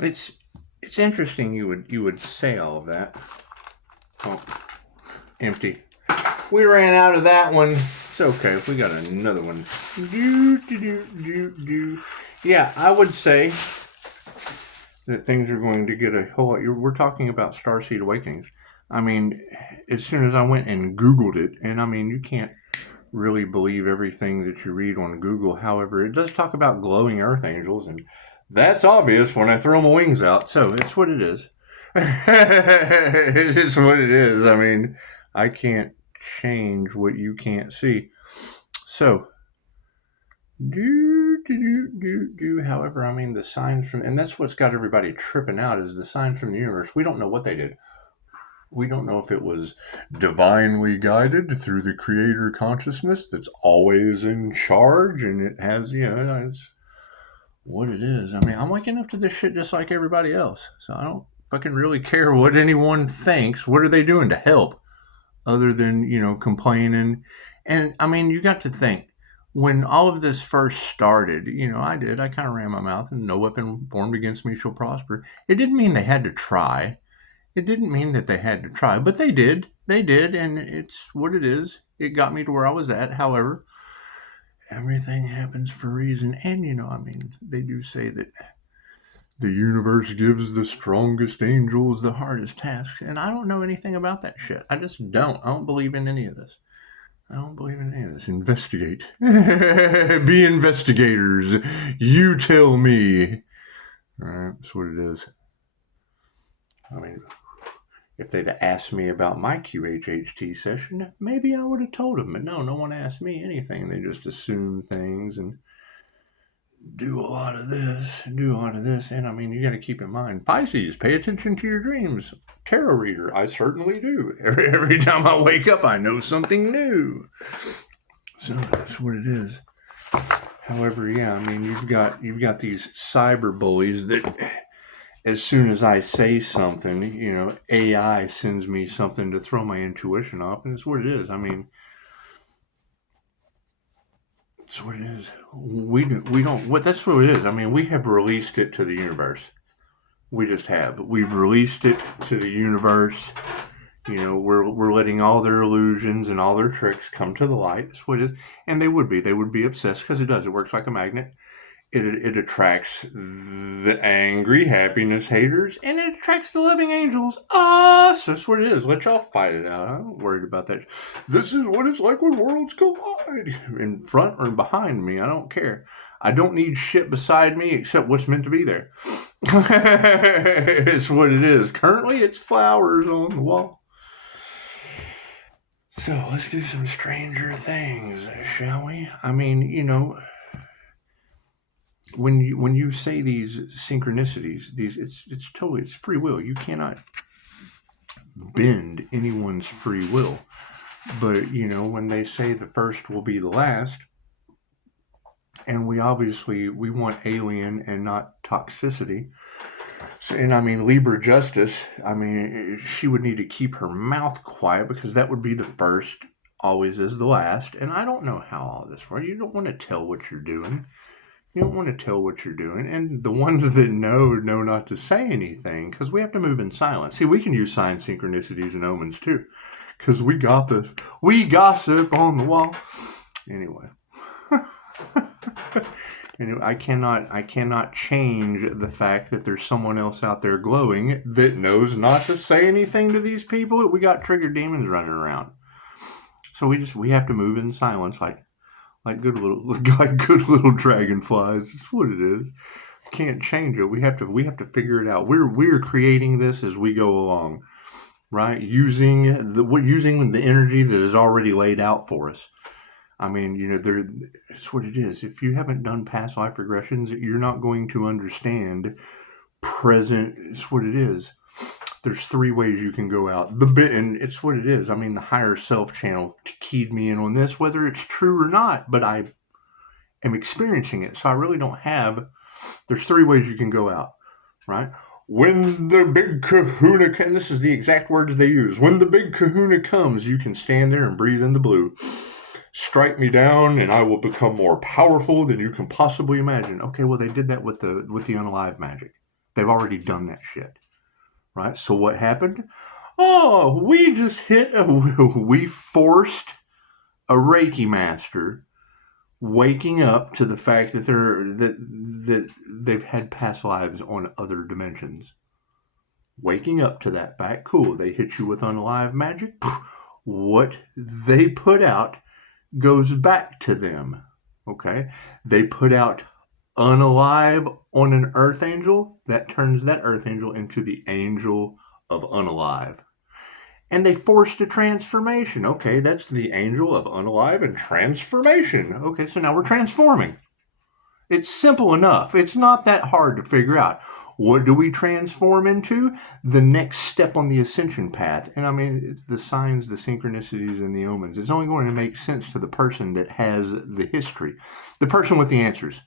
It's it's interesting you would say all of that. Oh, empty. We ran out of that one. It's okay. We got another one. Do do do do do. Yeah, I would say that things are going to get a whole lot. We're talking about starseed awakenings. I mean, as soon as I went and Googled it, and I mean, you can't really believe everything that you read on Google. However, it does talk about glowing earth angels, and that's obvious when I throw my wings out. So it's what it is. It's what it is. I mean, I can't change what you can't see. So, do. However, I mean, the signs from, and that's what's got everybody tripping out is the signs from the universe. We don't know what they did. We don't know if it was divinely guided through the creator consciousness that's always in charge and it has, it's what it is. I mean, I'm waking up to this shit just like everybody else. So I don't fucking really care what anyone thinks. What are they doing to help other than, complaining? And I mean, you got to think when all of this first started, I kind of ran my mouth and no weapon formed against me shall prosper. It didn't mean they had to try. It didn't mean that they had to try, but they did. They did, and it's what it is. It got me to where I was at. However, everything happens for a reason. And, I mean, they do say that the universe gives the strongest angels the hardest tasks. And I don't know anything about that shit. I just don't. I don't believe in any of this. I don't believe in any of this. Investigate. Be investigators. You tell me. All right, that's what it is. I mean, if they'd asked me about my QHHT session, maybe I would have told them. But no one asked me anything. They just assume things and do a lot of this, do a lot of this. And I mean, you got to keep in mind, Pisces, pay attention to your dreams. Tarot reader, I certainly do. Every time I wake up, I know something new. So that's what it is. However, yeah, I mean, you've got these cyber bullies that as soon as I say something, AI sends me something to throw my intuition off, and it's what it is. I mean, it's what it is. We don't. What that's what it is. I mean, we have released it to the universe. We just have. We've released it to the universe. We're letting all their illusions and all their tricks come to the light. That's what it is. And they would be. They would be obsessed because it does. It works like a magnet. It attracts the angry happiness haters and it attracts the loving angels. Us. That's what it is. Let y'all fight it out. I'm not worried about that. This is what it's like when worlds collide. In front or behind me, I don't care. I don't need shit beside me except what's meant to be there. It's what it is. Currently, it's flowers on the wall. So let's do some stranger things, shall we? I mean, when you say these synchronicities, it's free will. You cannot bend anyone's free will. But when they say the first will be the last, and we want alien and not toxicity. So, and I mean Libra justice. I mean she would need to keep her mouth quiet because that would be the first, always is the last. And I don't know how all this works. You don't want to tell what you're doing. You don't want to tell what you're doing. And the ones that know not to say anything because we have to move in silence. See, we can use sign synchronicities and omens too because we gossip on the wall. Anyway. Anyway, I cannot change the fact that there's someone else out there glowing that knows not to say anything to these people. We got triggered demons running around. So we have to move in silence like good little dragonflies. That's what it is. Can't change it. We have to figure it out. We're creating this as we go along, right? Using the energy that is already laid out for us. I mean, it's what it is. If you haven't done past life regressions, you're not going to understand present. It's what it is. There's 3 ways you can go out. And it's what it is. I mean, the higher self channel keyed me in on this, whether it's true or not, but I am experiencing it. So I really don't have. There's 3 ways you can go out, right? When the big kahuna comes, this is the exact words they use. When the big kahuna comes, you can stand there and breathe in the blue. Strike me down and I will become more powerful than you can possibly imagine. Okay, well, they did that with the unalive magic. They've already done that shit, right? So what happened? Oh, we forced a Reiki master waking up to the fact that they've had past lives on other dimensions. Waking up to that fact, cool. They hit you with unalive magic. What they put out goes back to them. Okay, they put out unalive on an earth angel. That turns that earth angel into the angel of unalive. And they forced a transformation. Okay, that's the angel of unalive and transformation. Okay, so now we're transforming. It's simple enough. It's not that hard to figure out. What do we transform into? The next step on the ascension path. And I mean, it's the signs, the synchronicities, and the omens. It's only going to make sense to the person that has the history. The person with the answers.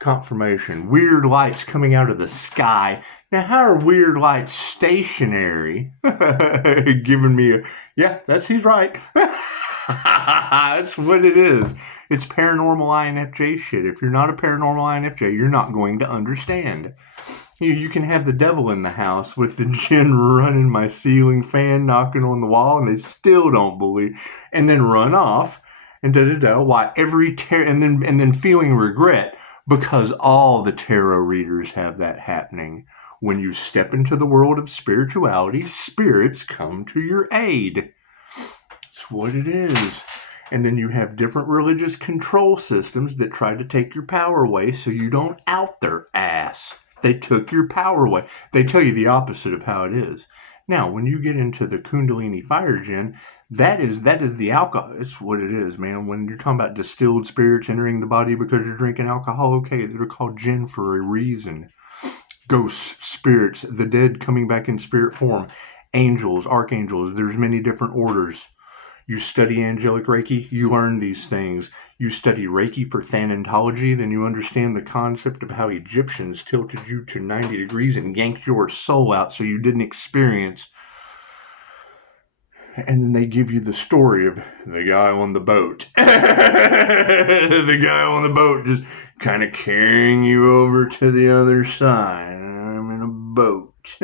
Confirmation. Weird lights coming out of the sky. Now, how are weird lights stationary? Giving me yeah, he's right. That's what it is. It's paranormal INFJ shit. If you're not a paranormal INFJ, you're not going to understand. You can have the devil in the house with the jinn running my ceiling fan, knocking on the wall, and they still don't believe, and then run off, and why every and then feeling regret because all the tarot readers have that happening. When you step into the world of spirituality, spirits come to your aid. That's what it is. And then you have different religious control systems that try to take your power away so you don't out their ass. They took your power away. They tell you the opposite of how it is. Now, when you get into the Kundalini fire gin, that is the alcohol. It's what it is, man. When you're talking about distilled spirits entering the body because you're drinking alcohol, okay, they're called gin for a reason. Ghosts, spirits, the dead coming back in spirit form, angels, archangels, there's many different orders. You study angelic Reiki, you learn these things. You study Reiki for thanatology, then you understand the concept of how Egyptians tilted you to 90 degrees and yanked your soul out so you didn't experience. And then they give you the story of the guy on the boat. The guy on the boat just kind of carrying you over to the other side. I'm in a boat.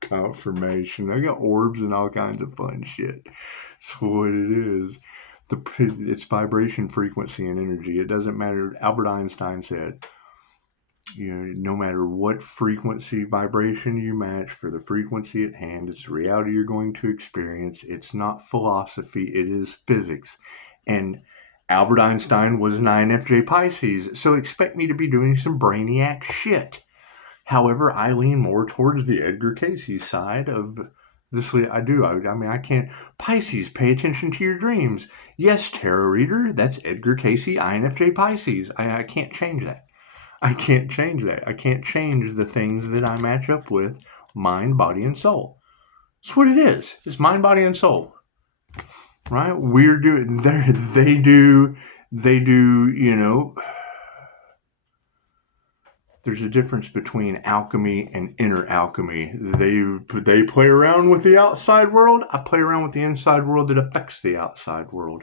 Confirmation. I got orbs and all kinds of fun shit. That's what it is. It's vibration, frequency, and energy. It doesn't matter. Albert Einstein said, no matter what frequency vibration you match for the frequency at hand, it's the reality you're going to experience. It's not philosophy. It is physics. And Albert Einstein was an INFJ Pisces, so expect me to be doing some brainiac shit. However, I lean more towards the Edgar Cayce side of this. I do. I mean, I can't. Pisces, pay attention to your dreams. Yes, tarot reader, that's Edgar Cayce, INFJ Pisces. I can't change that. I can't change that. I can't change the things that I match up with, mind, body, and soul. That's what it is. It's mind, body, and soul. Right? We're doing, they do, there's a difference between alchemy and inner alchemy. They play around with the outside world. I play around with the inside world that affects the outside world.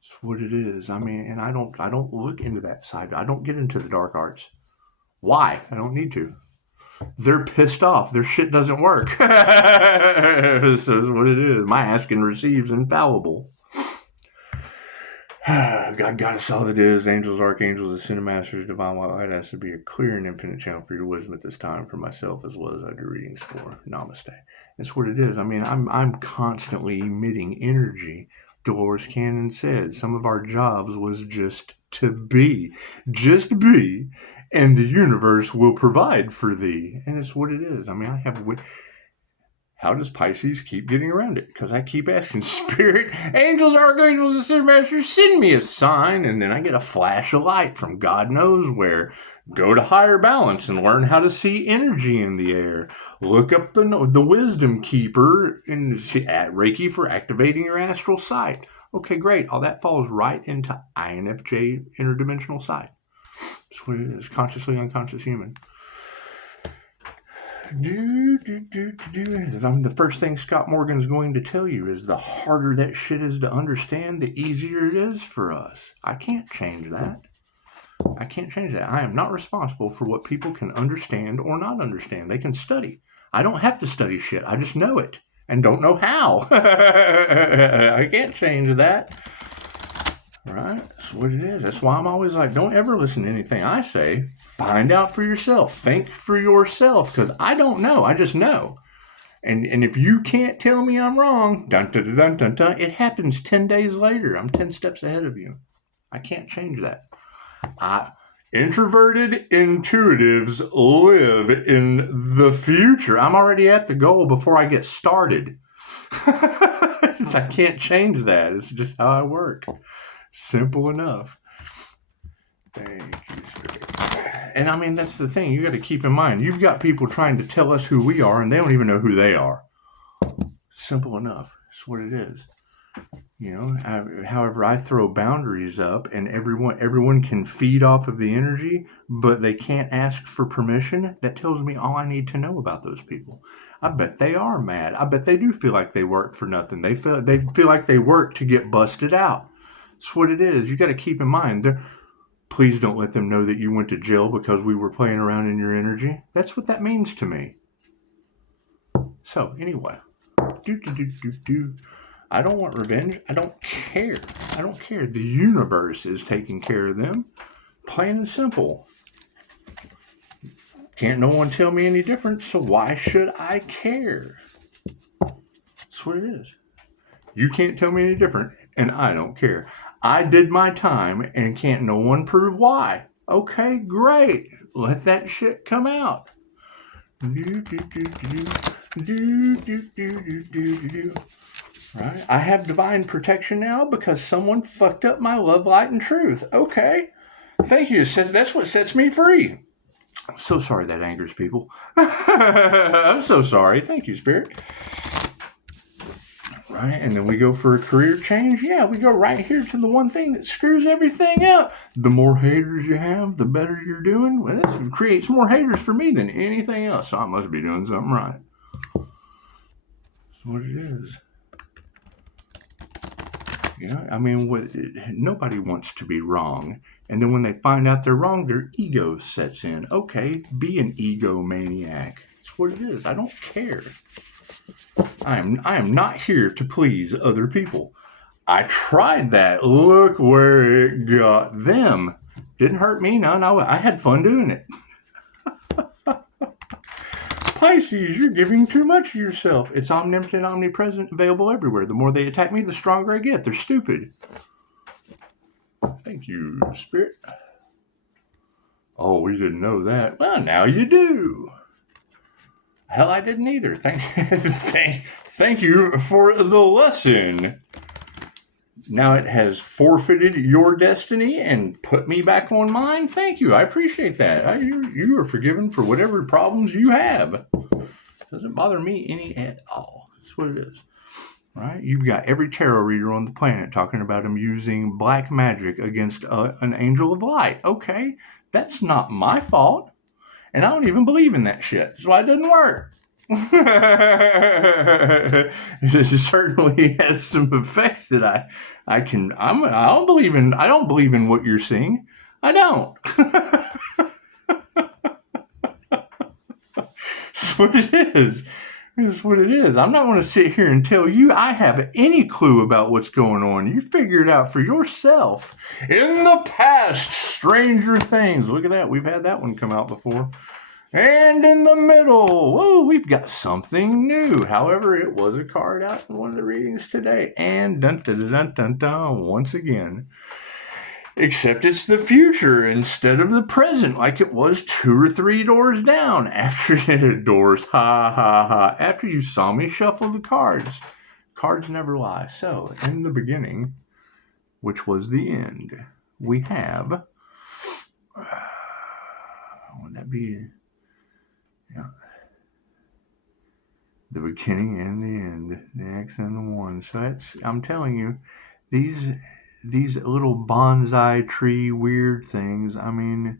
That's what it is. I mean, and I don't look into that side. I don't get into the dark arts. Why? I don't need to. They're pissed off. Their shit doesn't work. This is what it is. My ask and receive's infallible. God, Goddess, all that is, angels, archangels, ascended masters, divine light has to be a clear and infinite channel for your wisdom at this time for myself as well as I do readings for. Namaste. That's what it is. I mean, I'm constantly emitting energy. Dolores Cannon said some of our jobs was just to be, and the universe will provide for thee. And it's what it is. I mean, how does Pisces keep getting around it? Because I keep asking spirit, angels, archangels, and ascended masters, send me a sign, and then I get a flash of light from God knows where. Go to higher balance and learn how to see energy in the air. Look up the wisdom keeper and at Reiki for activating your astral sight. Okay, great. All that falls right into INFJ interdimensional sight. That's what it is. Consciously unconscious human. The first thing Scott Morgan's going to tell you is the harder that shit is to understand, the easier it is for us. I can't change that. I can't change that. I am not responsible for what people can understand or not understand. They can study. I don't have to study shit. I just know it and don't know how. I can't change that. Right? That's what it is. That's why I'm always like, don't ever listen to anything I say. Find out for yourself. Think for yourself, because I don't know. I just know. And if you can't tell me I'm wrong, dun, dun, dun, dun, dun, it happens 10 days later. I'm 10 steps ahead of you. I can't change that. Introverted intuitives live in the future. I'm already at the goal before I get started. I can't change that. It's just how I work. Simple enough. Thank you, Spirit. And I mean, that's the thing. You got to keep in mind. You've got people trying to tell us who we are, and they don't even know who they are. Simple enough. That's what it is. You know, however, I throw boundaries up, and everyone can feed off of the energy, but they can't ask for permission. That tells me all I need to know about those people. I bet they are mad. I bet they do feel like they work for nothing. They feel like they work to get busted out. That's what it is. You got to keep in mind. Please don't let them know that you went to jail because we were playing around in your energy. That's what that means to me. So anyway, I don't want revenge. I don't care. I don't care. The universe is taking care of them. Plain and simple. Can't no one tell me any different, so why should I care? That's what it is. You can't tell me any different, and I don't care. I did my time, and can't no one prove why. Okay, great. Let that shit come out. Right? I have divine protection now because someone fucked up my love, light, and truth. Okay. Thank you. That's what sets me free. I'm so sorry that angers people. I'm so sorry. Thank you, Spirit. Right? And then we go for a career change. Yeah, we go right here to the one thing that screws everything up. The more haters you have, the better you're doing. Well, this creates more haters for me than anything else. So I must be doing something right. That's what it is. Yeah, I mean, nobody wants to be wrong. And then when they find out they're wrong, their ego sets in. Okay, be an egomaniac. That's what it is. I don't care. I am not here to please other people. I tried that. Look where it got them. Didn't hurt me none. I had fun doing it. Pisces, you're giving too much of yourself. It's omnipotent, omnipresent, available everywhere. The more they attack me, the stronger I get. They're stupid. Thank you, Spirit. Oh, we didn't know that. Well, now you do. Hell, I didn't either. Thank you for the lesson. Now it has forfeited your destiny and put me back on mine. Thank you. I appreciate that. You are forgiven for whatever problems you have. Doesn't bother me any at all. That's what it is. Right? You've got every tarot reader on the planet talking about them using black magic against an angel of light. Okay, that's not my fault. And I don't even believe in that shit. That's why it doesn't work. It certainly has some effects that I don't believe in what you're seeing. I don't. That's what it is. That's what it is. I'm not going to sit here and tell you I have any clue about what's going on. You figure it out for yourself. In the past, Stranger Things. Look at that. We've had that one come out before. And in the middle, whoa, we've got something new. However, it was a card out in one of the readings today. And dun dun dun dun dun, once again. Except it's the future instead of the present, like it was 2 or 3 doors down. After doors, ha ha ha. After you saw me shuffle the cards. Cards never lie. So, in the beginning, which was the end, we have. Would that be? Yeah. The beginning and the end, the X and the 1. So I'm telling you, these little bonsai tree weird things, I mean,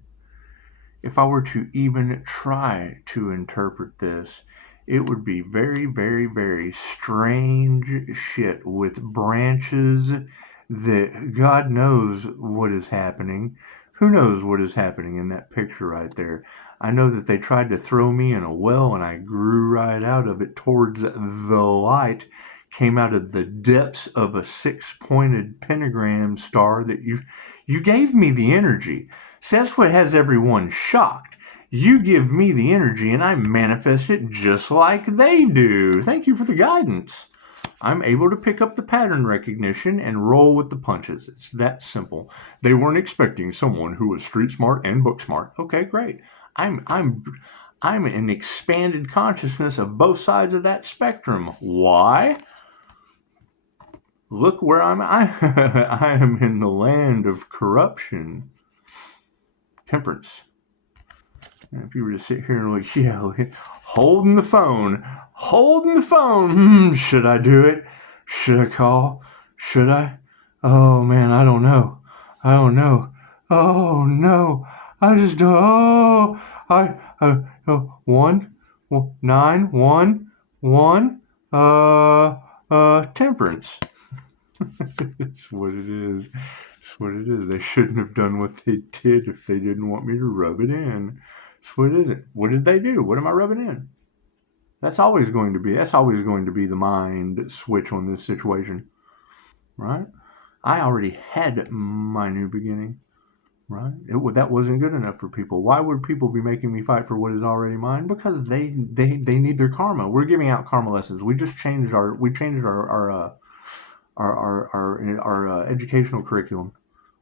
if I were to even try to interpret this, it would be very, very, very strange shit with branches that God knows what is happening. Who knows what is happening in that picture right there? I know that they tried to throw me in a well and I grew right out of it towards the light, came out of the depths of a six-pointed pentagram star that you gave me the energy. See, that's what has everyone shocked. You give me the energy and I manifest it just like they do. Thank you for the guidance. I'm able to pick up the pattern recognition and roll with the punches. It's that simple. They weren't expecting someone who was street smart and book smart. Okay, great. I'm an expanded consciousness of both sides of that spectrum. Why? Look where I am in the land of corruption. Temperance. And if you were to sit here and like, yeah, holding the phone. Should I do it? Should I call? Should I? Oh man, I don't know. Oh no. I just don't. Oh, 1 9 1 1. Temperance. That's what it is. That's what it is. They shouldn't have done what they did if they didn't want me to rub it in. That's what it is. What did they do? What am I rubbing in? That's always going to be the mind switch on this situation, right? I already had my new beginning, right? That wasn't good enough for people. Why would people be making me fight for what is already mine? Because they need their karma. We're giving out karma lessons. We just changed our educational curriculum.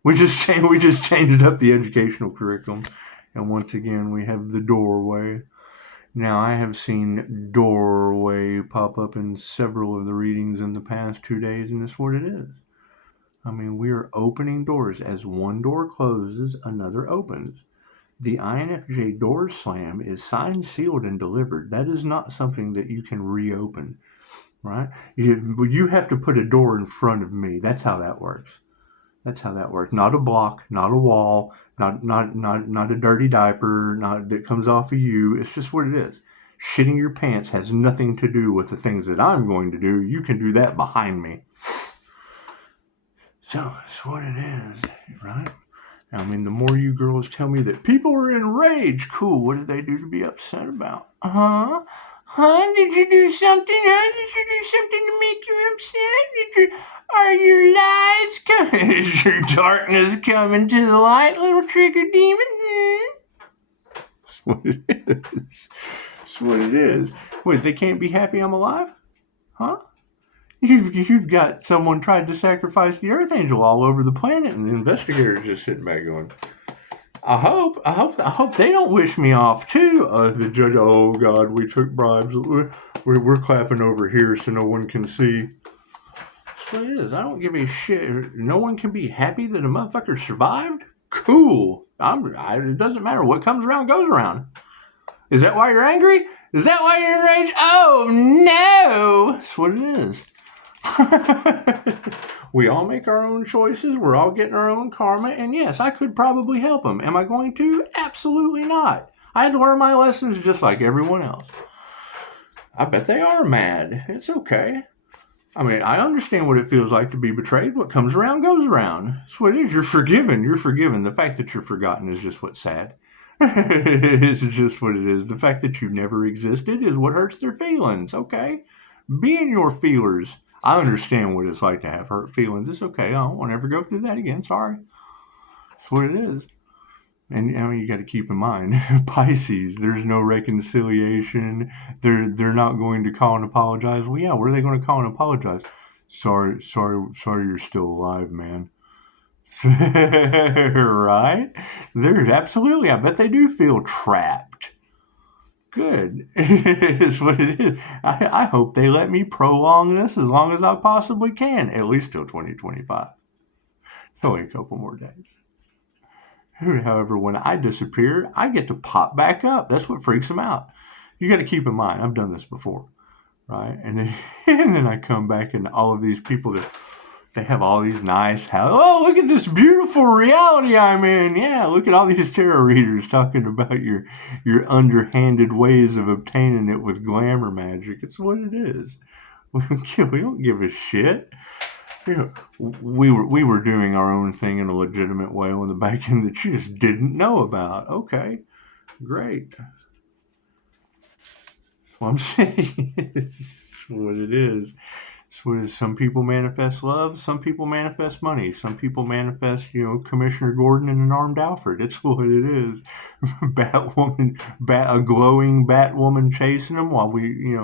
We just changed up the educational curriculum, and once again we have the doorway. Now, I have seen doorway pop up in several of the readings in the past 2 days, and that's what it is. I mean, we are opening doors. As one door closes, another opens. The INFJ door slam is signed, sealed, and delivered. That is not something that you can reopen, right? You have to put a door in front of me. That's how that works. Not a block, not a wall, not a dirty diaper, not that comes off of you. It's just what it is. Shitting your pants has nothing to do with the things that I'm going to do. You can do that behind me. So it's what it is, right? I mean, the more you girls tell me that people are enraged, cool. What did they do to be upset about? Huh? Did you do something? Did you do something to make you upset? Are your lies coming? Is your darkness coming to the light, little trigger demon? That's what it is. That's what it is. Wait, they can't be happy I'm alive? Huh? You've got someone tried to sacrifice the Earth Angel all over the planet, and the investigators just sitting back going, I hope they don't wish me off too. The judge, oh God, we took bribes. We're clapping over here so no one can see. That's what it is. I don't give a shit. No one can be happy that a motherfucker survived. Cool. It doesn't matter. What comes around goes around. Is that why you're angry? Is that why you're enraged? Oh no. That's what it is. We all make our own choices. We're all getting our own karma. And yes, I could probably help them. Am I going to? Absolutely not. I had to learn my lessons just like everyone else. I bet they are mad. It's okay. I mean, I understand what it feels like to be betrayed. What comes around goes around. That's what it is. You're forgiven. The fact that you're forgotten is just what's sad. It's just what it is. The fact that you never existed is what hurts their feelings. Okay? Be in your feelers. I understand what it's like to have hurt feelings. It's okay. I don't want to ever go through that again. Sorry. That's what it is. And I mean, you got to keep in mind, Pisces, there's no reconciliation. They're not going to call and apologize. Well, yeah, where are they going to call and apologize? Sorry, you're still alive, man. Right? There's absolutely, I bet they do feel trapped. Good. It's what it is. I hope they let me prolong this as long as I possibly can, at least till 2025. It's only a couple more days. However, when I disappear, I get to pop back up. That's what freaks them out. You got to keep in mind, I've done this before, right? And then I come back and all of these people that they have all these nice houses. Oh, look at this beautiful reality I'm in. Yeah, look at all these tarot readers talking about your underhanded ways of obtaining it with glamour magic. It's what it is. We don't give a shit. we were doing our own thing in a legitimate way on the back end that you just didn't know about. Okay, great. That's what I'm saying. It's what it is. Some people manifest love, some people manifest money, some people manifest, Commissioner Gordon and an armed Alfred. It's what it is. Batwoman, a glowing Batwoman chasing them while we,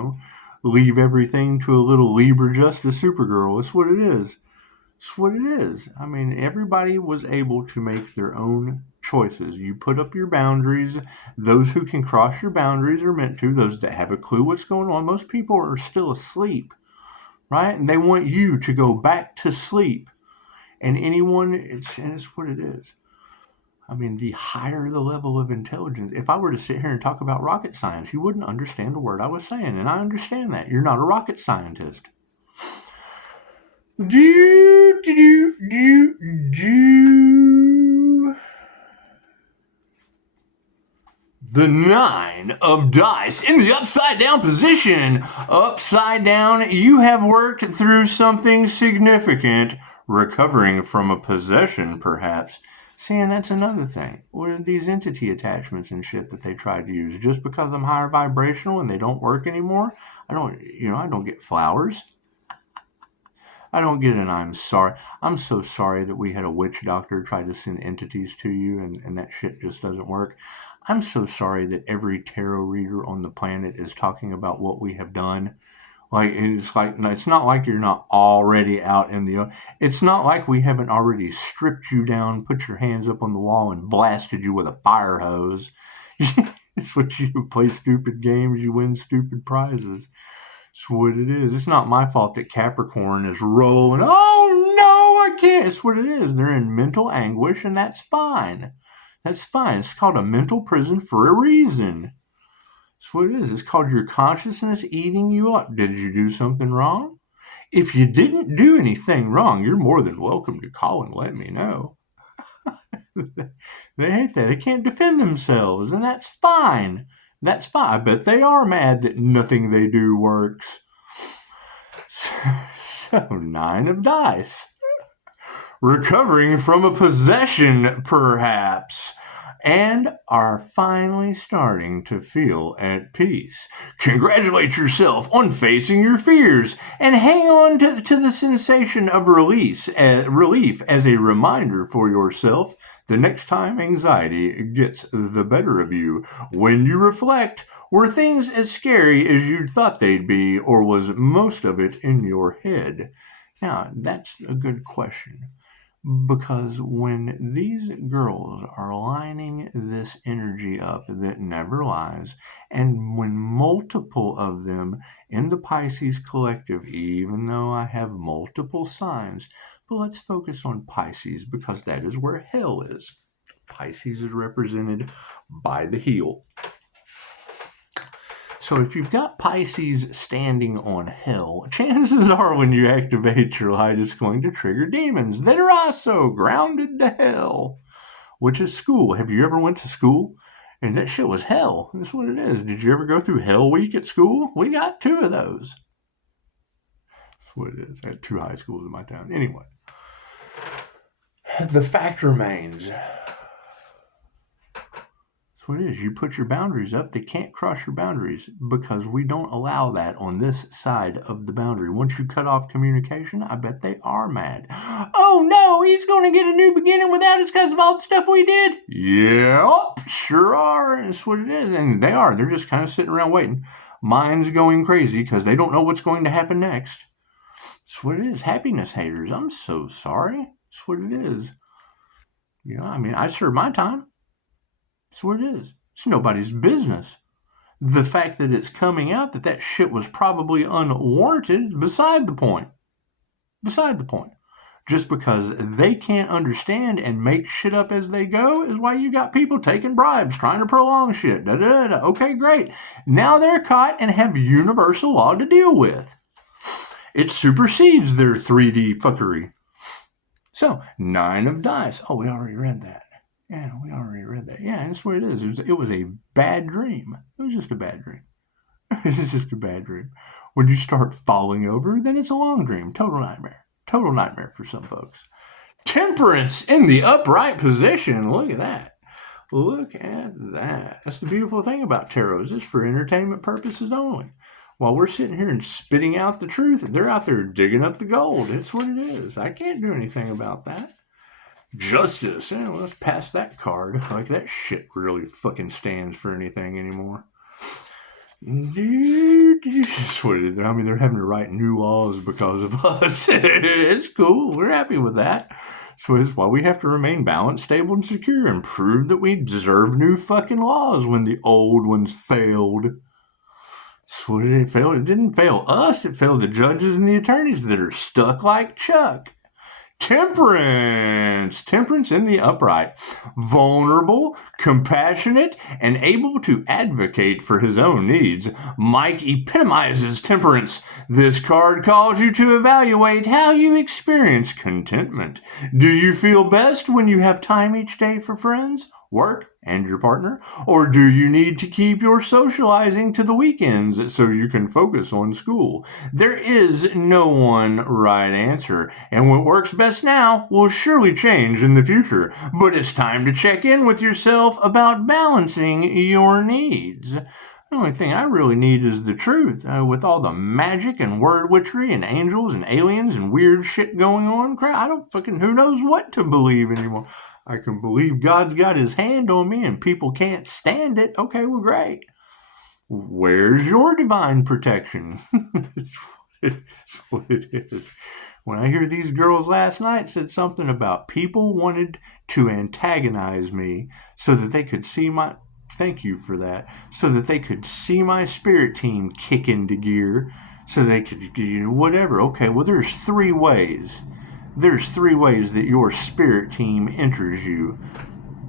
leave everything to a little Libra Justice Supergirl. It's what it is. It's what it is. I mean, everybody was able to make their own choices. You put up your boundaries. Those who can cross your boundaries are meant to. Those that have a clue what's going on. Most people are still asleep, right? And they want you to go back to sleep. And it's what it is. I mean, the higher the level of intelligence, if I were to sit here and talk about rocket science, you wouldn't understand a word I was saying. And I understand that. You're not a rocket scientist. The 9 of dice in the upside down position. Upside down, you have worked through something significant, recovering from a possession, perhaps. Saying that's another thing. What are these entity attachments and shit that they tried to use? Just because I'm higher vibrational and they don't work anymore, I don't get flowers. I don't get an I'm sorry. I'm so sorry that we had a witch doctor try to send entities to you and that shit just doesn't work. I'm so sorry that every tarot reader on the planet is talking about what we have done. It's not like you're not already out in the... It's not like we haven't already stripped you down, put your hands up on the wall, and blasted you with a fire hose. It's what you play stupid games, you win stupid prizes. It's what it is. It's not my fault that Capricorn is rolling. Oh, no, I can't. It's what it is. They're in mental anguish, and that's fine. That's fine. It's called a mental prison for a reason. That's what it is. It's called your consciousness eating you up. Did you do something wrong? If you didn't do anything wrong, you're more than welcome to call and let me know. They hate that. They can't defend themselves, and that's fine. That's fine. I bet they are mad that nothing they do works. So 9 of dice. Recovering from a possession, perhaps, and are finally starting to feel at peace. Congratulate yourself on facing your fears and hang on to the sensation of relief as a reminder for yourself the next time anxiety gets the better of you. When you reflect, were things as scary as you thought they'd be, or was most of it in your head? Now, that's a good question. Because when these girls are lining this energy up that never lies, and when multiple of them in the Pisces collective, even though I have multiple signs, but let's focus on Pisces because that is where hell is. Pisces is represented by the heel. So if you've got Pisces standing on hell, chances are when you activate your light, it's going to trigger demons that are also grounded to hell, which is school. Have you ever went to school? And that shit was hell. That's what it is. Did you ever go through Hell Week at school? We got 2 of those. That's what it is. I had 2 high schools in my town. Anyway, the fact remains... What it is, you put your boundaries up, they can't cross your boundaries because we don't allow that on this side of the boundary. Once you cut off communication, I bet they are mad. Oh no, he's going to get a new beginning without us because of all the stuff we did. Yep, sure are. That's what it is. And they are. They're just kind of sitting around waiting. Mine's going crazy because they don't know what's going to happen next. That's what it is. Happiness haters. I'm so sorry. That's what it is. I served my time. That's what it is. It's nobody's business. The fact that it's coming out that shit was probably unwarranted is beside the point. Beside the point. Just because they can't understand and make shit up as they go is why you got people taking bribes, trying to prolong shit. Da-da-da-da. Okay, great. Now they're caught and have universal law to deal with. It supersedes their 3D fuckery. So, 9 of dice. Oh, we already read that. Yeah, we already read that. Yeah, that's what it is. It was a bad dream. It was just a bad dream. It's just a bad dream. When you start falling over, then it's a long dream. Total nightmare. Total nightmare for some folks. Temperance in the upright position. Look at that. Look at that. That's the beautiful thing about tarot. It's for entertainment purposes only. While we're sitting here and spitting out the truth, they're out there digging up the gold. It's what it is. I can't do anything about that. Justice. Yeah, well, let's pass that card. Like that shit really fucking stands for anything anymore. That's what it is. I mean, they're having to write new laws because of us. It's cool. We're happy with that. So it's why we have to remain balanced, stable, and secure and prove that we deserve new fucking laws when the old ones failed. So what did it fail? It didn't fail us. It failed the judges and the attorneys that are stuck like Chuck. Temperance. Temperance in the upright. Vulnerable, compassionate, and able to advocate for his own needs. Mike epitomizes temperance. This card calls you to evaluate how you experience contentment. Do you feel best when you have time each day for friends, work, and your partner? Or do you need to keep your socializing to the weekends so you can focus on school? There is no one right answer, and what works best now will surely change in the future. But it's time to check in with yourself about balancing your needs. The only thing I really need is the truth. With all the magic and word witchery and angels and aliens and weird shit going on, crap, I don't fucking, who knows what to believe anymore. I can believe God's got his hand on me and people can't stand it. Okay, well, great. Where's your divine protection? It's what it is. When I hear these girls last night said something about people wanted to antagonize me so that they could see my, thank you for that, so that they could see my spirit team kick into gear, so they could, whatever. Okay, well, there's three ways. There's three ways that your spirit team enters you.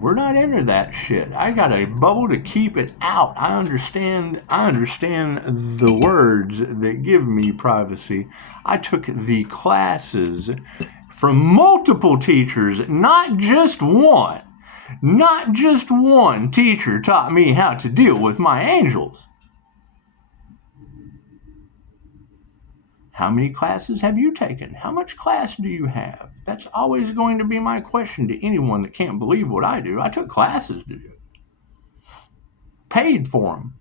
We're not into that shit. I got a bubble to keep it out. I understand the words that give me privacy. I took the classes from multiple teachers, not just one. Not just one teacher taught me how to deal with my angels. How many classes have you taken? How much class do you have? That's always going to be my question to anyone that can't believe what I do. I took classes to do it. Paid for them.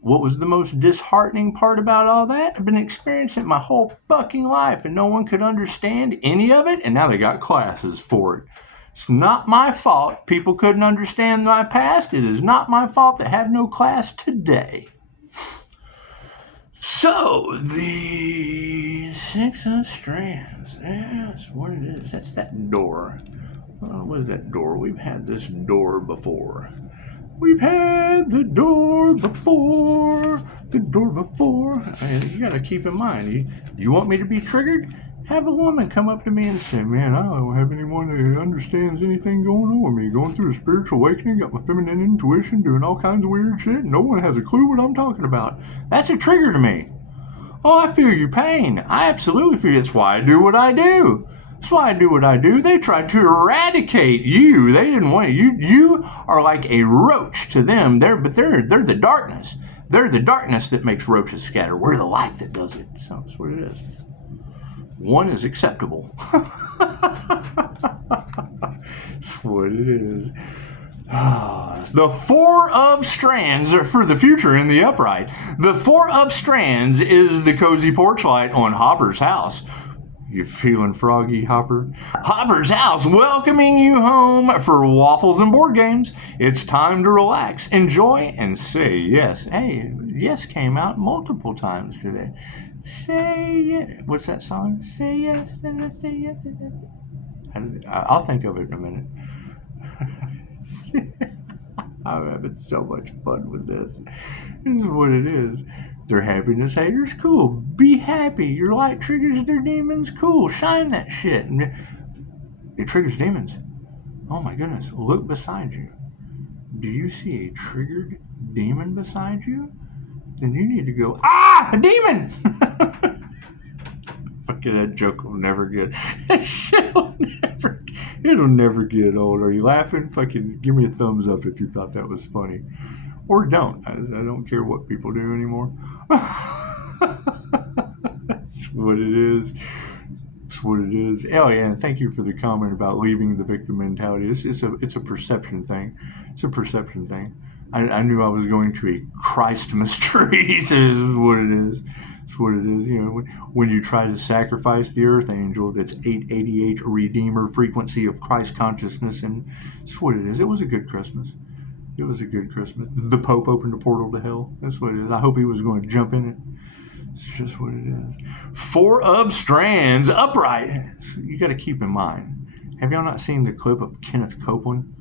What was the most disheartening part about all that? I've been experiencing it my whole fucking life and no one could understand any of it, and now they got classes for it. It's not my fault people couldn't understand my past. It is not my fault that I have no class today. So, the Six of Strands. That's what it is. That's that door. What is that door? We've had this door before. We've had the door before. The door before. And you got to keep in mind, you want me to be triggered? Have a woman come up to me and say, man, I don't have anyone that understands anything going on with me. Going through a spiritual awakening, got my feminine intuition, doing all kinds of weird shit. No one has a clue what I'm talking about. That's a trigger to me. Oh, I feel your pain. I absolutely feel it. That's why I do what I do. That's why I do what I do. They tried to eradicate you. They didn't want you. You are like a roach to them. They're the darkness. They're the darkness that makes roaches scatter. We're the light that does it. So that's what it is. One is acceptable. That's what it is. The Four of Strands are for the future in the upright. The Four of Strands is the cozy porch light on Hopper's house. You feeling froggy, Hopper? Hopper's house welcoming you home for waffles and board games. It's time to relax, enjoy, and say yes. Hey, yes came out multiple times today. Say yes. What's that song? Say yes, say yes. I'll think of it in a minute. I'm having so much fun with this. This is what it is. Their happiness haters, cool. Be happy. Your light triggers their demons, cool. Shine that shit. It triggers demons. Oh my goodness. Look beside you. Do you see a triggered demon beside you? Then you need to go, a demon! Fucking that joke will never get, it'll never get old. Are you laughing? Fucking give me a thumbs up if you thought that was funny. Or don't. I don't care what people do anymore. That's what it is. That's what it is. Oh yeah, and thank you for the comment about leaving the victim mentality. It's a perception thing. It's a perception thing. I knew I was going to a Christmas tree. This is what it is. It's what it is. You know, when you try to sacrifice the Earth Angel, that's 888 Redeemer frequency of Christ consciousness, and it's what it is. It was a good Christmas. It was a good Christmas. The Pope opened a portal to hell. That's what it is. I hope he was going to jump in it. It's just what it is. 4 of Strands, upright. So you got to keep in mind. Have y'all not seen the clip of Kenneth Copeland?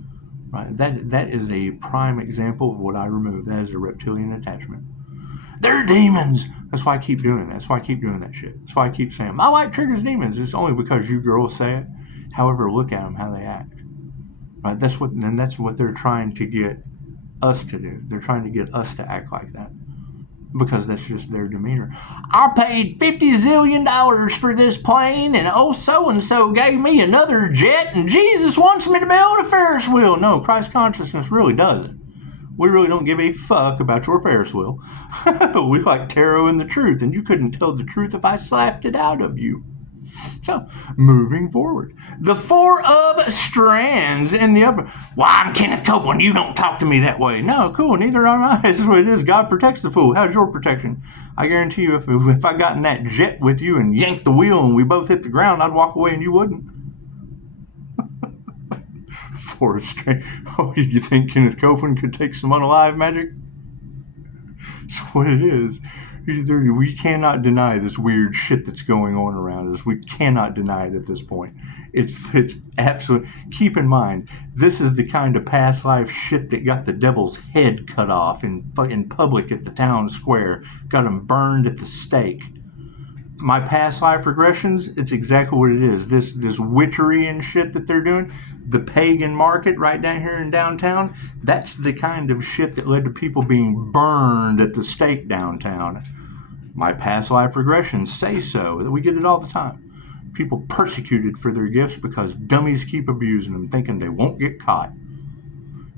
Right. That is a prime example of what I removed. That is a reptilian attachment. They're demons. That's why I keep doing that. That's why I keep doing that shit. That's why I keep saying my light triggers demons. It's only because you girls say it. However, look at them, how they act. Right. That's what they're trying to get us to do. They're trying to get us to act like that. Because that's just their demeanor. I paid $50 zillion for this plane, and oh so-and-so gave me another jet, and Jesus wants me to build a Ferris wheel. No, Christ consciousness really doesn't. We really don't give a fuck about your Ferris wheel. We like tarot and the truth, and you couldn't tell the truth if I slapped it out of you. So, moving forward. The 4 of Strands in the upper. Well, I'm Kenneth Copeland. You don't talk to me that way. No, cool. Neither am I. That's what it is. God protects the fool. How's your protection? I guarantee you, if I got in that jet with you and yanked the wheel and we both hit the ground, I'd walk away and you wouldn't. 4 of Strands. Oh, you think Kenneth Copeland could take some unalive magic? That's what it is. We cannot deny this weird shit that's going on around us. We cannot deny it at this point. It's absolute. Keep in mind, this is the kind of past life shit that got the devil's head cut off in public at the town square. Got him burned at the stake. My past life regressions, it's exactly what it is. This witchery and shit that they're doing, the pagan market right down here in downtown, that's the kind of shit that led to people being burned at the stake downtown. My past life regressions say so. We get it all the time. People persecuted for their gifts because dummies keep abusing them, thinking they won't get caught.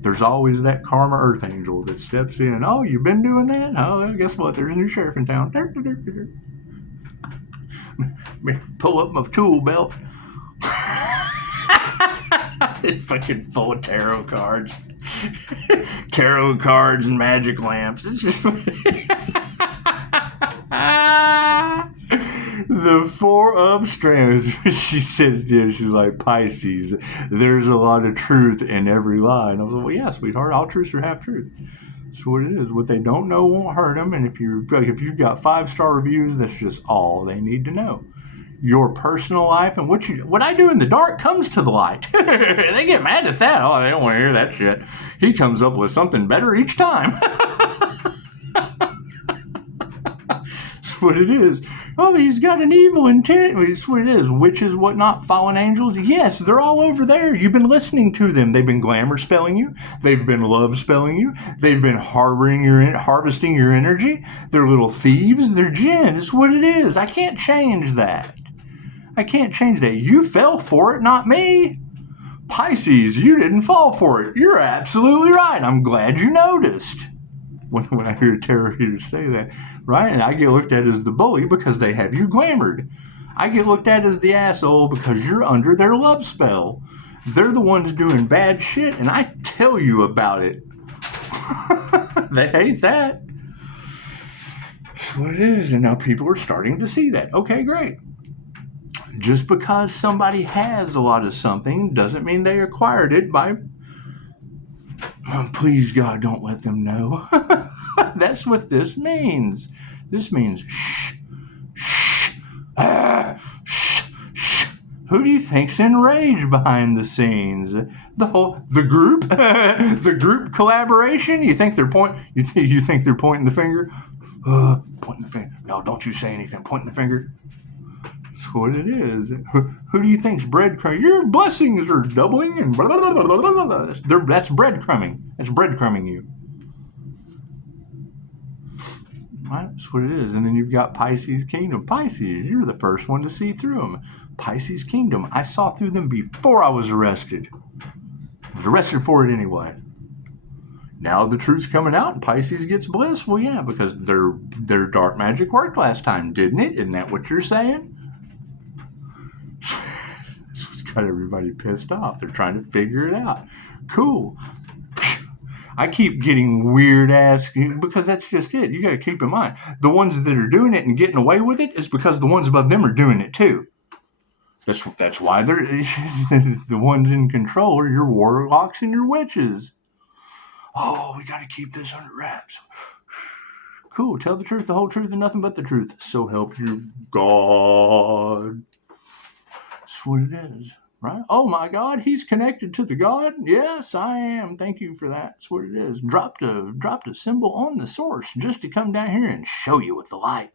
There's always that karma earth angel that steps in. Oh, you've been doing that? Oh, well, guess what? There's a new sheriff in town. Pull up my tool belt. It's fucking full of tarot cards. Tarot cards and magic lamps. It's just... The 4 of Strands. She said, yeah, she's like, Pisces, there's a lot of truth in every lie. And I was like, well, yeah, sweetheart, all truths are half truth. That's what it is. What they don't know won't hurt them. And if you've got 5-star reviews, that's just all they need to know. Your personal life and what I do in the dark comes to the light. They get mad at that. Oh, they don't want to hear that shit. He comes up with something better each time. That's what it is. Oh, he's got an evil intent. That's what it is. Witches, whatnot, fallen angels. Yes, they're all over there. You've been listening to them. They've been glamour spelling you. They've been love spelling you. They've been harvesting your energy. They're little thieves. They're jinn. It's what it is. I can't change that. I can't change that. You fell for it, not me. Pisces, you didn't fall for it. You're absolutely right. I'm glad you noticed. When I hear a tarot reader say that, right? And I get looked at as the bully because they have you glamoured. I get looked at as the asshole because you're under their love spell. They're the ones doing bad shit, and I tell you about it. They hate that. That's what it is, and now people are starting to see that. Okay, great. Just because somebody has a lot of something doesn't mean they acquired it by... Oh, please, God, don't let them know. That's what this means. This means shh, shh, shh. Who do you think's enraged behind the scenes? The group, the group collaboration. You think they're You think they're pointing the finger? Pointing the finger. No, don't you say anything. Pointing the finger. That's what it is. Who do you think's breadcrumbing? Your blessings are doubling and blah, blah, blah, blah, blah. That's breadcrumbing. That's breadcrumbing you. Right? That's what it is. And then you've got Pisces Kingdom. Pisces, you're the first one to see through them. Pisces Kingdom, I saw through them before I was arrested. I was arrested for it anyway. Now the truth's coming out and Pisces gets bliss. Well, yeah, because their dark magic worked last time, didn't it? Isn't that what you're saying? This has got everybody pissed off. They're trying to figure it out. Cool. I keep getting weird ass because that's just it. You got to keep in mind the ones that are doing it and getting away with it is because the ones above them are doing it too. That's why they're the ones in control are your warlocks and your witches. Oh, we got to keep this under wraps. Cool. Tell the truth, the whole truth, and nothing but the truth. So help you God. That's what it is. Right? Oh my God, he's connected to the God? Yes, I am. Thank you for that. That's what it is. Dropped a symbol on the source just to come down here and show you with the light.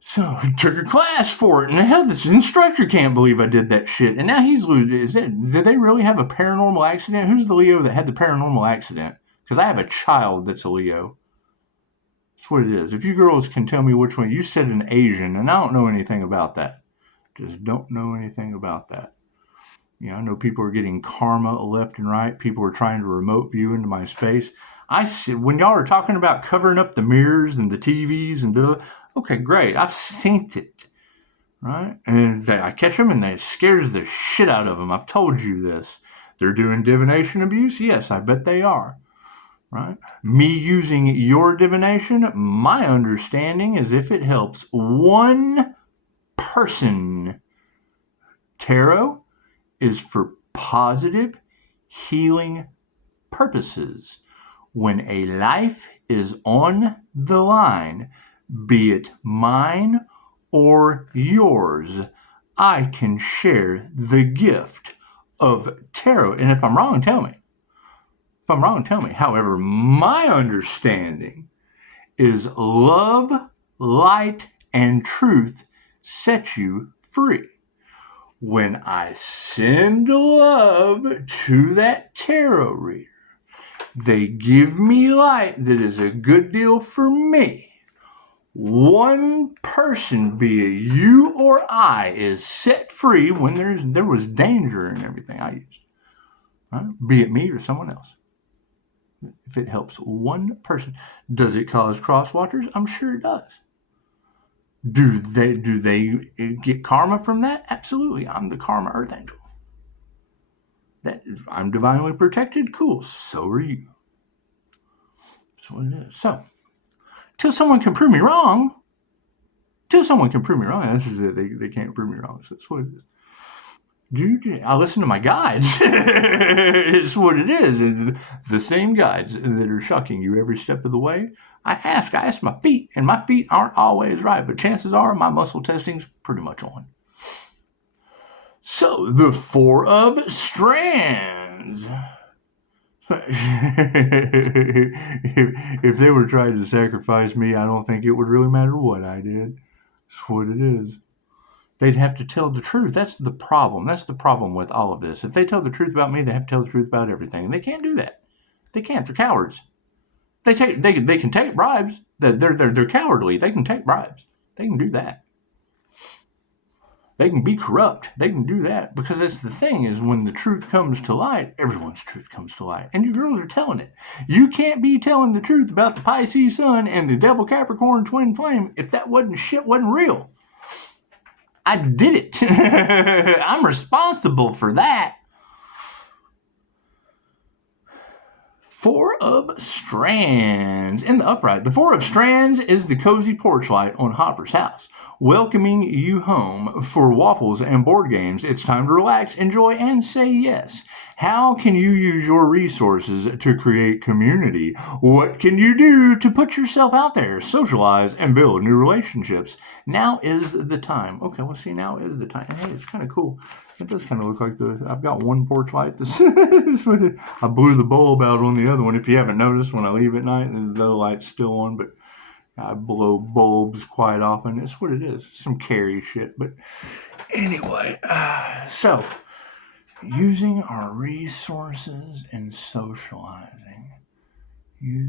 So I took a class for it, and hell, this instructor can't believe I did that shit. And now he's losing. Did they really have a paranormal accident? Who's the Leo that had the paranormal accident? Because I have a child that's a Leo. That's what it is. If you girls can tell me which one, you said an Asian, and I don't know anything about that. Just don't know anything about that. You know, I know people are getting karma left and right. People are trying to remote view into my space. When y'all are talking about covering up the mirrors and the TVs and okay, great. I've seen it, right? And I catch them and it scares the shit out of them. I've told you this. They're doing divination abuse? Yes, I bet they are, right? Me using your divination, my understanding is if it helps one person, tarot is for positive healing purposes. When a life is on the line, be it mine or yours, I can share the gift of tarot. And if I'm wrong, tell me. If I'm wrong, tell me. However, my understanding is love, light, and truth set you free. When I send love to that tarot reader, they give me light that is a good deal for me. One person, be it you or I, is set free when there was danger in everything I used. Right? Be it me or someone else. If it helps one person. Does it cause crosswatchers? I'm sure it does. Do they get karma from that? Absolutely. I'm the karma earth angel. I'm divinely protected? Cool. So are you. That's what it is. So, till someone can prove me wrong, that's just it. They can't prove me wrong. So that's what it is. I listen to my guides. It's what it is. The same guides that are shocking you every step of the way. I ask my feet, and my feet aren't always right, but chances are my muscle testing's pretty much on. So, the Four of Strands. If they were trying to sacrifice me, I don't think it would really matter what I did. That's what it is. They'd have to tell the truth. That's the problem. That's the problem with all of this. If they tell the truth about me, they have to tell the truth about everything. And they can't do that. They can't. They're cowards. They can take bribes. They're cowardly. They can take bribes. They can do that. They can be corrupt. They can do that. Because that's the thing is when the truth comes to light, everyone's truth comes to light. And you girls are telling it. You can't be telling the truth about the Pisces sun and the Devil Capricorn twin flame if that wasn't real. I did it. I'm responsible for that. Four of Strands in the upright. The Four of Strands is the cozy porch light on Hopper's house, welcoming you home for waffles and board games. It's time to relax, enjoy, and say yes. How can you use your resources to create community? What can you do to put yourself out there, socialize, and build new relationships? Now is the time. Okay, well, see, now is the time. Hey, it's kind of cool. It does kind of look like I've got one porch light. I blew the bulb out on the other one. If you haven't noticed, when I leave at night, the other light's still on, but I blow bulbs quite often. It's what it is. Some carry shit. But anyway, so using our resources and socializing. You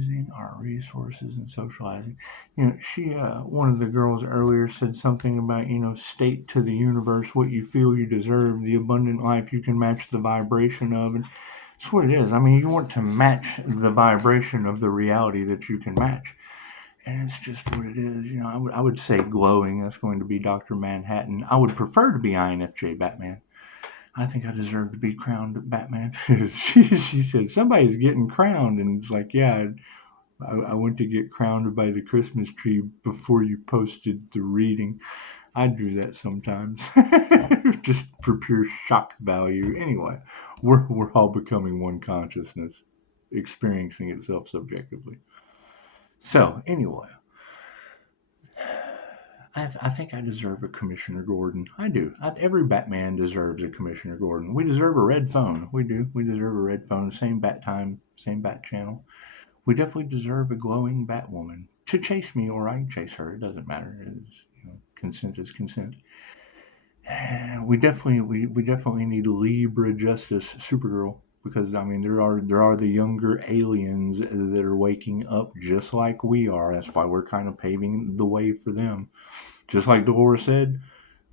know, one of the girls earlier said something about, state to the universe what you feel you deserve, the abundant life you can match the vibration of. And That's what it is. I mean, you want to match the vibration of the reality that you can match. And it's just what it is. You know, I would say glowing. That's going to be Dr. Manhattan. I would prefer to be INFJ Batman. I think I deserve to be crowned Batman. she said, somebody's getting crowned. And it's like, yeah, I went to get crowned by the Christmas tree before you posted the reading. I do that sometimes, just for pure shock value. Anyway, we're all becoming one consciousness, experiencing itself subjectively. So anyway, I think I deserve a Commissioner Gordon. I do. Every Batman deserves a Commissioner Gordon. We deserve a red phone. We do. We deserve a red phone. Same bat time, same bat channel. We definitely deserve a glowing Batwoman to chase me, or I can chase her. It doesn't matter. Consent is consent. We definitely need Libra Justice Supergirl, because I mean there are the younger aliens that are waking up just like we are. That's why we're kind of paving the way for them. Just like Dolores said,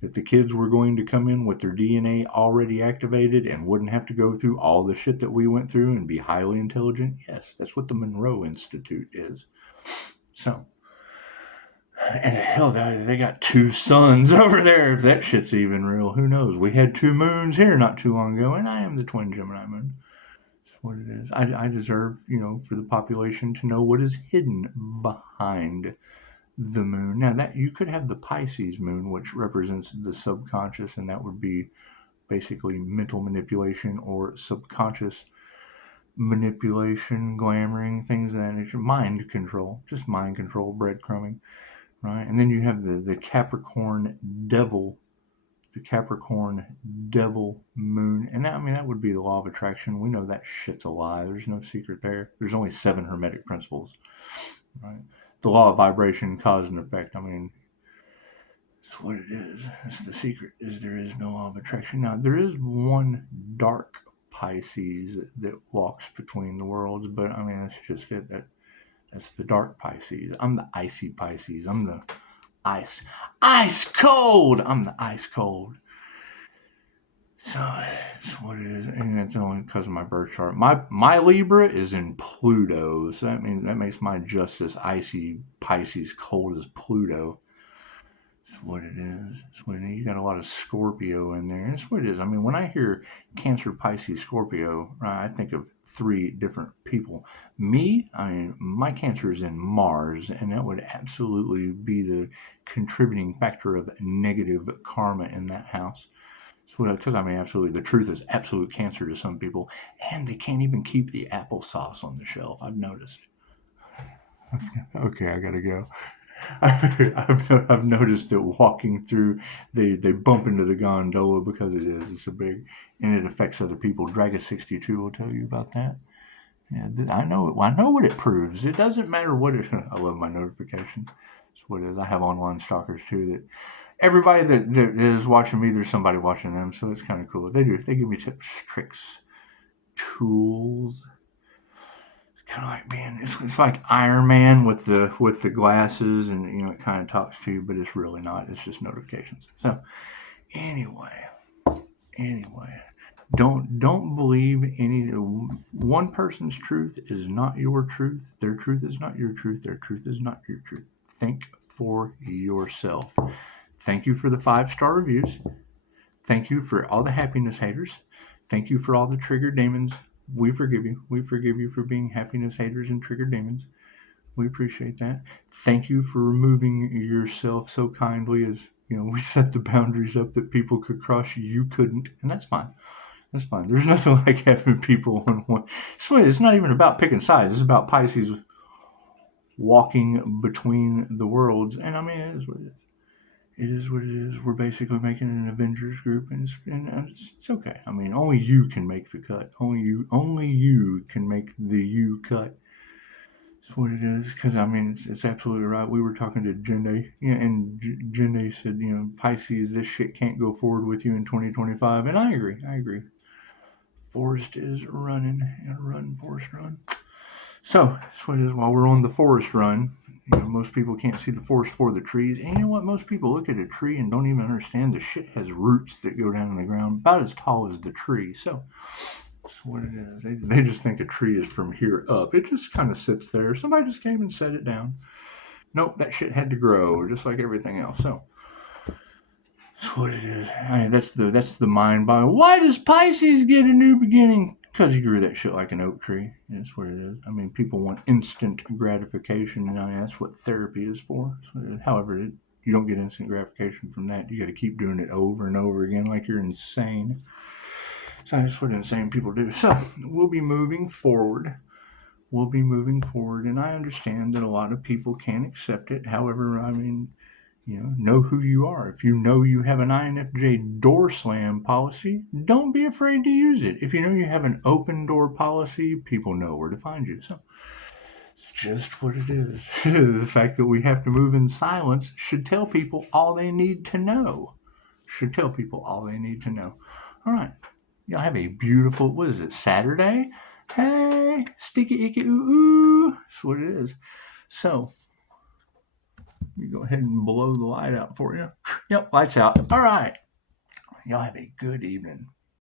that the kids were going to come in with their DNA already activated and wouldn't have to go through all the shit that we went through and be highly intelligent. Yes, that's what the Monroe Institute is. So, and hell, they got 2 suns over there. If that shit's even real, who knows? We had 2 moons here not too long ago, and I am the twin Gemini moon. That's what it is. I deserve, for the population to know what is hidden behind the moon. Now, that you could have the Pisces moon, which represents the subconscious, and that would be basically mental manipulation or subconscious manipulation, glamoring, things of that nature. Mind control, just mind control, breadcrumbing. Right, and then you have the Capricorn devil, moon, and that would be the law of attraction. We know that shit's a lie. There's no secret there. There's only 7 hermetic principles, right? The law of vibration, cause and effect. I mean, it's what it is. It's the secret. Is there is no law of attraction. Now there is one dark Pisces that walks between the worlds, but I mean that's just it. That's the dark Pisces. I'm the icy Pisces. I'm the ice cold. I'm the ice cold. So that's what it is, and it's only because of my birth chart. My Libra is in Pluto, so that makes my Justice icy Pisces cold as Pluto. That's what it is. That's what it is. You got a lot of Scorpio in there. That's what it is. I mean, when I hear Cancer, Pisces, Scorpio, right, I think of 3 different people. Me, I mean, my Cancer is in Mars, and that would absolutely be the contributing factor of negative karma in that house. Because I mean, absolutely, the truth is absolute Cancer to some people, and they can't even keep the applesauce on the shelf. I've noticed. Okay, I gotta go. I've noticed that walking through, they bump into the gondola because it's a big, and it affects other people. Draga62 will tell you about that. Yeah, I know what it proves. It doesn't matter what it. I love my notifications. That's what it is. I have online stalkers too. That everybody that is watching me, there's somebody watching them. So it's kind of cool. They give me tips, tricks, tools. Kind of like being it's like Iron Man with the glasses, and it kind of talks to you, but it's really not. It's just notifications. So anyway, don't believe any one person's truth is not your truth. Their truth is not your truth. Their truth is not your truth. Think for yourself. Thank you for the 5-star reviews. Thank you for all the happiness haters. Thank you for all the trigger demons. We forgive you. We forgive you for being happiness haters and trigger demons. We appreciate that. Thank you for removing yourself so kindly, as we set the boundaries up that people could cross. You couldn't, and that's fine. That's fine. There's nothing like having people on one. It's not even about picking sides. It's about Pisces walking between the worlds, and I mean, it is what it is. It is what it is. We're basically making an Avengers group, and it's okay. I mean, only you can make the cut. Only you can make the you cut. That's what it is. Because I mean, it's absolutely right. We were talking to Jende, and Jende said, Pisces, this shit can't go forward with you in 2025, and I agree. Forest is running. Run, Forest, run. So that's what it is. While we're on the forest run, most people can't see the forest for the trees. And you know what? Most people look at a tree and don't even understand the shit has roots that go down in the ground about as tall as the tree. So That's what it is. They just think a tree is from here up. It just kind of sits there. Somebody just came and set it down. Nope, that shit had to grow, just like everything else. So that's what it is. That's the mind body. Why does Pisces get a new beginning? Because he grew that shit like an oak tree. That's what it is. I mean, people want instant gratification, and I mean that's what therapy is for. So, however, you don't get instant gratification from that. You got to keep doing it over and over again, like you're insane. So that's what insane people do. So we'll be moving forward. And I understand that a lot of people can't accept it. However, I mean, know who you are. If you know you have an INFJ door slam policy, don't be afraid to use it. If you know you have an open door policy, people know where to find you. So it's just what it is. The fact that we have to move in silence should tell people all they need to know. All right. Y'all have a beautiful, what is it, Saturday? Hey, sticky icky ooh ooh. That's what it is. So, let me go ahead and blow the light out for you. Yep, lights out. All right. Y'all have a good evening.